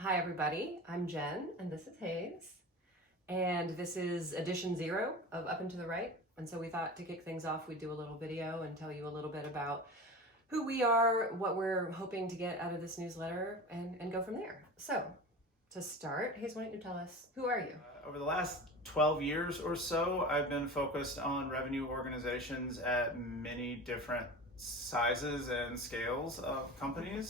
Hi everybody, I'm Jen and this is Hayes. And this is edition 0 of Up and to the Right. And so we thought to kick things off, we'd do a little video and tell you a little bit about who we are, what we're hoping to get out of this newsletter, and go from there. So to start, Hayes, why don't you tell us, who are you? Over the last 12 years or so, I've been focused on revenue organizations at many different sizes and scales of companies.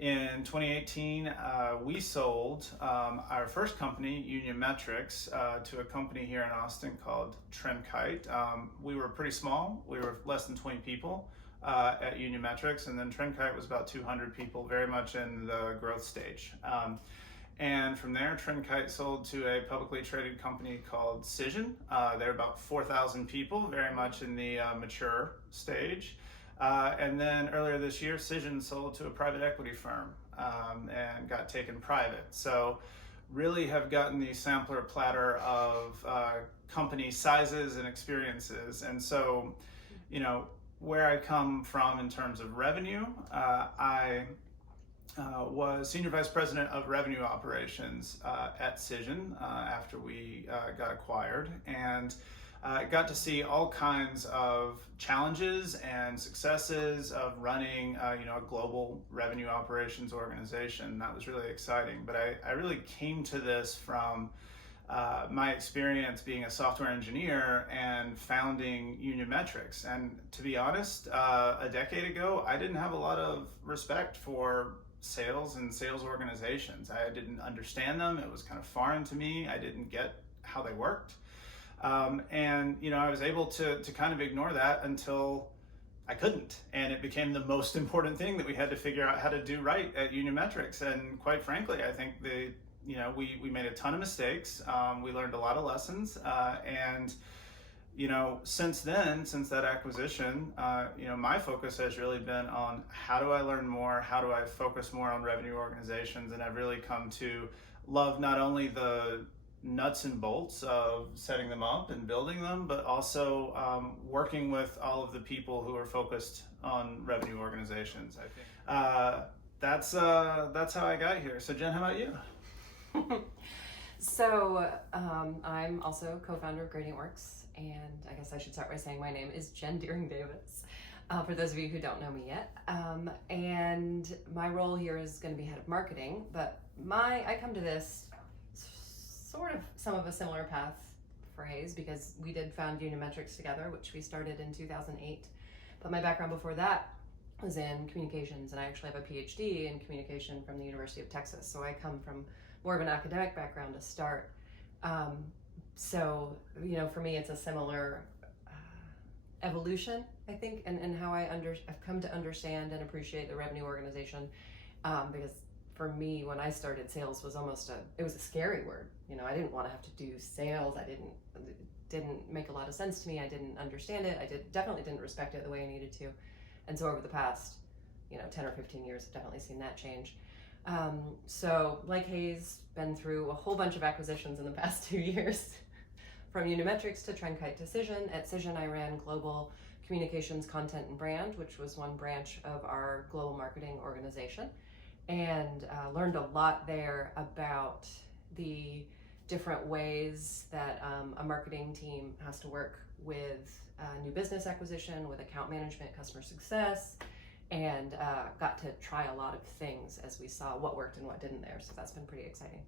In 2018, we sold our first company, Union Metrics, to a company here in Austin called Trendkite. We were pretty small. We were less than 20 people at Union Metrics, and then Trendkite was about 200 people, very much in the growth stage. And from there, Trendkite sold to a publicly traded company called Cision. They're about 4,000 people, very much in the mature stage. And then earlier this year, Cision sold to a private equity firm and got taken private. So really have gotten the sampler platter of company sizes and experiences. And so, where I come from in terms of revenue, I was Senior Vice President of Revenue Operations at Cision after we got acquired, and got to see all kinds of challenges and successes of running a global revenue operations organization. That was really exciting, but I really came to this from my experience being a software engineer and founding Union Metrics. And to be honest, a decade ago, I didn't have a lot of respect for sales and sales organizations. I didn't understand them. It was kind of foreign to me. I didn't get how they worked. I was able to kind of ignore that until I couldn't. And it became the most important thing that we had to figure out how to do right at Union Metrics. And quite frankly, I think we made a ton of mistakes. We learned a lot of lessons. Since then, since that acquisition, my focus has really been on how do I learn more? How do I focus more on revenue organizations? And I've really come to love not only the nuts and bolts of setting them up and building them, but also working with all of the people who are focused on revenue organizations. I think that's how I got here. So Jen, how about you? So I'm also co-founder of GradientWorks, and I guess I should start by saying my name is Jen Deering-Davis, for those of you who don't know me yet. And my role here is going to be head of marketing, but I come to this sort of some of a similar path for Hayes, because we did found Union Metrics together, which we started in 2008. But my background before that was in communications, and I actually have a PhD in communication from the University of Texas. So I come from more of an academic background to start. For me, it's a similar evolution, I think, and how I've come to understand and appreciate the revenue organization, because for me, when I started, sales was it was a scary word. I didn't want to have to do sales. It didn't make a lot of sense to me. I didn't understand it. I definitely didn't respect it the way I needed to. And so over the past, 10 or 15 years, I've definitely seen that change. So like Hayes, been through a whole bunch of acquisitions in the past 2 years, from Union Metrics to Trendkite to Cision. At Cision, I ran global communications, content, and brand, which was one branch of our global marketing organization, and learned a lot there about the different ways that a marketing team has to work with new business acquisition, with account management, customer success, and got to try a lot of things as we saw what worked and what didn't there. So that's been pretty exciting.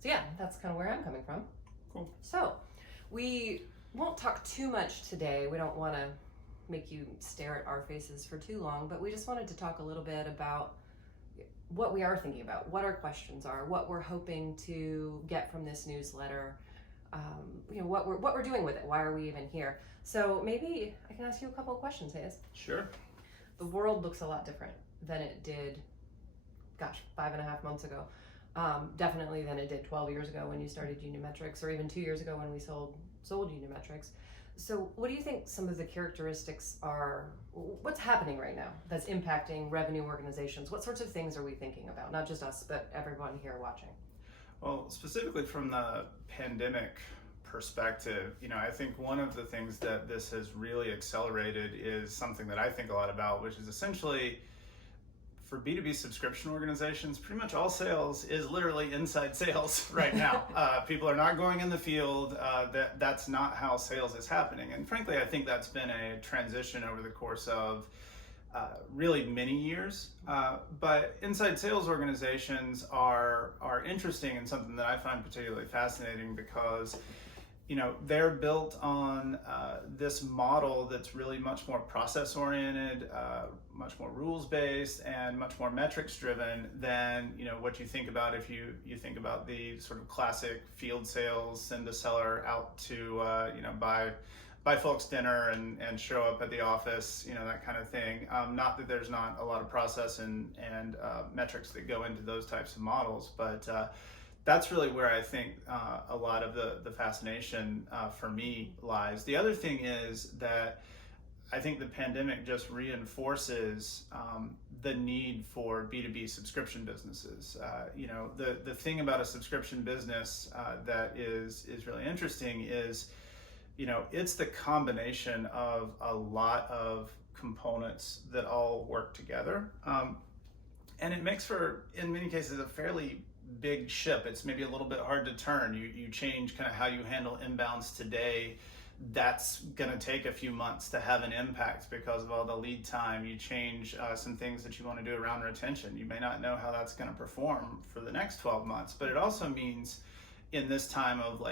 So yeah, that's kind of where I'm coming from. Cool. So we won't talk too much today. We don't want to make you stare at our faces for too long, but we just wanted to talk a little bit about what we are thinking about, what our questions are, what we're hoping to get from this newsletter, what we're doing with it. Why are we even here? So maybe I can ask you a couple of questions, Hayes. Sure. The world looks a lot different than it did, 5.5 months ago. Definitely than it did 12 years ago when you started Union Metrics, or even 2 years ago when we sold Union Metrics. So what do you think some of the characteristics are? What's happening right now that's impacting revenue organizations? What sorts of things are we thinking about? Not just us, but everyone here watching. Well, specifically from the pandemic perspective, I think one of the things that this has really accelerated is something that I think a lot about, which is essentially, for B2B subscription organizations, pretty much all sales is literally inside sales right now. People are not going in the field. That's not how sales is happening. And frankly, I think that's been a transition over the course of really many years. But inside sales organizations are interesting and something that I find particularly fascinating because they're built on this model that's really much more process oriented, much more rules based, and much more metrics driven than what you think about if you think about the sort of classic field sales, send a seller out to buy folks dinner and show up at the office, that kind of thing. Not that there's not a lot of process and metrics that go into those types of models, but that's really where I think a lot of the fascination for me lies. The other thing is that I think the pandemic just reinforces the need for B2B subscription businesses. The thing about a subscription business that is really interesting is, it's the combination of a lot of components that all work together. And it makes for, in many cases, a fairly big ship. It's maybe a little bit hard to turn. You change kind of how you handle inbounds today. That's going to take a few months to have an impact because of all the lead time. You change some things that you want to do around retention. You may not know how that's going to perform for the next 12 months, but it also means in this time of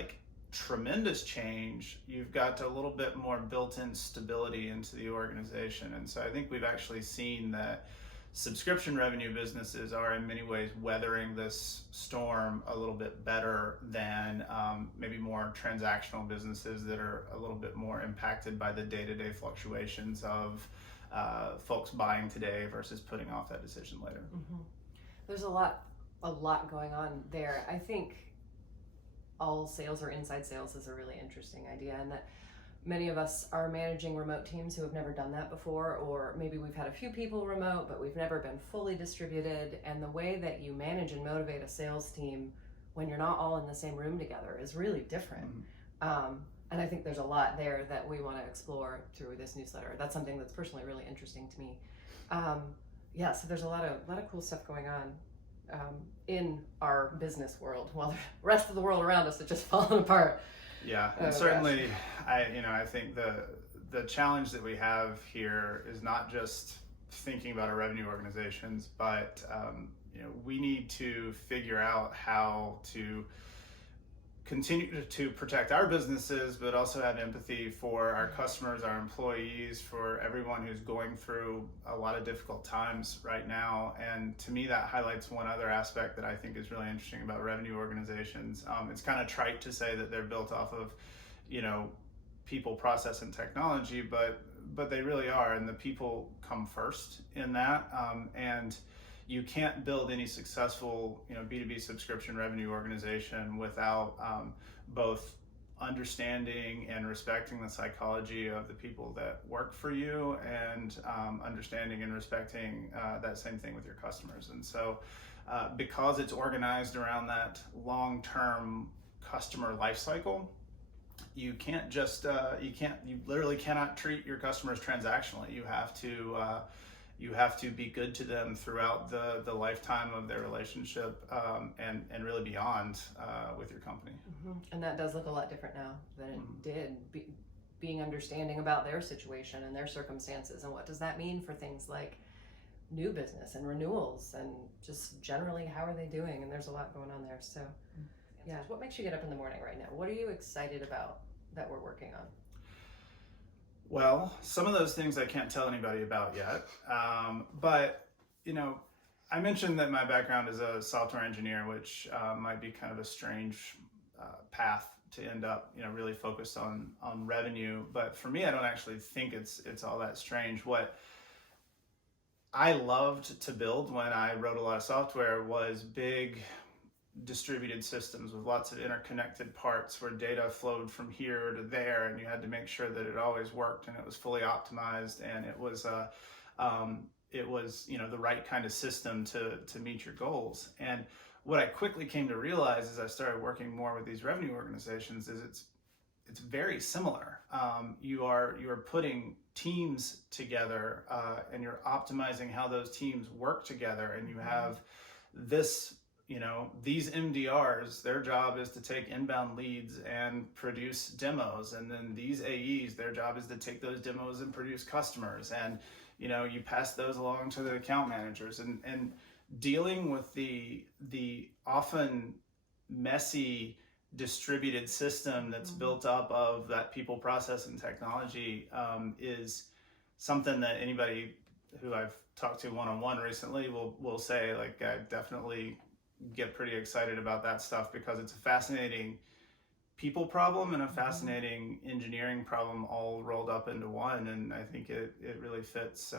tremendous change, you've got a little bit more built-in stability into the organization. And so I think we've actually seen that subscription revenue businesses are in many ways weathering this storm a little bit better than maybe more transactional businesses that are a little bit more impacted by the day-to-day fluctuations of folks buying today versus putting off that decision later. Mm-hmm. There's a lot going on there. I think all sales or inside sales is a really interesting idea, and that many of us are managing remote teams who have never done that before, or maybe we've had a few people remote, but we've never been fully distributed. And the way that you manage and motivate a sales team when you're not all in the same room together is really different. Mm-hmm. And I think there's a lot there that we want to explore through this newsletter. That's something that's personally really interesting to me. So there's a lot of cool stuff going on in our business world, while the rest of the world around us is just falling apart. Yeah, and certainly, I think the challenge that we have here is not just thinking about our revenue organizations, but we need to figure out how to continue to protect our businesses, but also have empathy for our customers, our employees, for everyone who's going through a lot of difficult times right now. And to me, that highlights one other aspect that I think is really interesting about revenue organizations. It's kind of trite to say that they're built off of, people, process, and technology, but they really are, and the people come first in that. And you can't build any successful, B2B subscription revenue organization without both understanding and respecting the psychology of the people that work for you, and understanding and respecting that same thing with your customers. And so, because it's organized around that long-term customer life cycle, you can't just you literally cannot treat your customers transactionally. You have to be good to them throughout the lifetime of their relationship, and really beyond with your company. Mm-hmm. And that does look a lot different now than it did. Being understanding about their situation and their circumstances, and what does that mean for things like new business and renewals, and just generally how are they doing? And there's a lot going on there. So, yeah. What makes you get up in the morning right now? What are you excited about that we're working on? Well, some of those things I can't tell anybody about yet, but I mentioned that my background is a software engineer, which might be kind of a strange path to end up, really focused on revenue. But for me, I don't actually think it's all that strange. What I loved to build when I wrote a lot of software was big distributed systems with lots of interconnected parts where data flowed from here to there, and you had to make sure that it always worked and it was fully optimized, and it was the right kind of system to meet your goals. And what I quickly came to realize as I started working more with these revenue organizations is it's very similar. You are putting teams together, and you're optimizing how those teams work together, and you have this, these MDRs, their job is to take inbound leads and produce demos, and then these AEs, their job is to take those demos and produce customers, and you pass those along to the account managers, and dealing with the often messy distributed system that's built up of that people, process, and technology is something that anybody who I've talked to one-on-one recently will say, like, I definitely get pretty excited about that stuff, because it's a fascinating people problem and a fascinating engineering problem all rolled up into one, and I think it really fits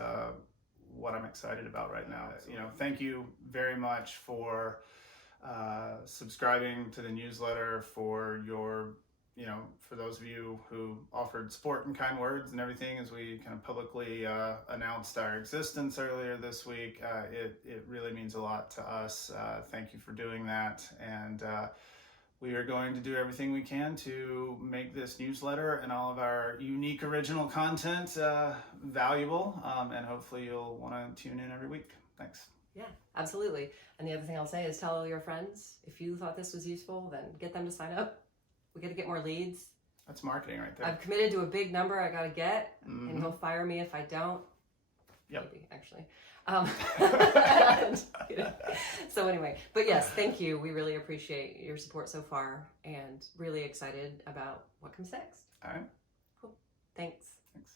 what I'm excited about right now. Thank you very much for subscribing to the newsletter, for your, for those of you who offered support and kind words and everything as we kind of publicly announced our existence earlier this week. It really means a lot to us. Thank you for doing that. And we are going to do everything we can to make this newsletter and all of our unique original content valuable. And hopefully you'll want to tune in every week. Thanks. Yeah, absolutely. And the other thing I'll say is tell all your friends, if you thought this was useful, then get them to sign up. We got to get more leads. That's marketing right there. I've committed to a big number I got to get, and he'll fire me if I don't. Yep. Maybe, actually. So anyway, but yes, thank you. We really appreciate your support so far, and really excited about what comes next. All right. Cool. Thanks. Thanks.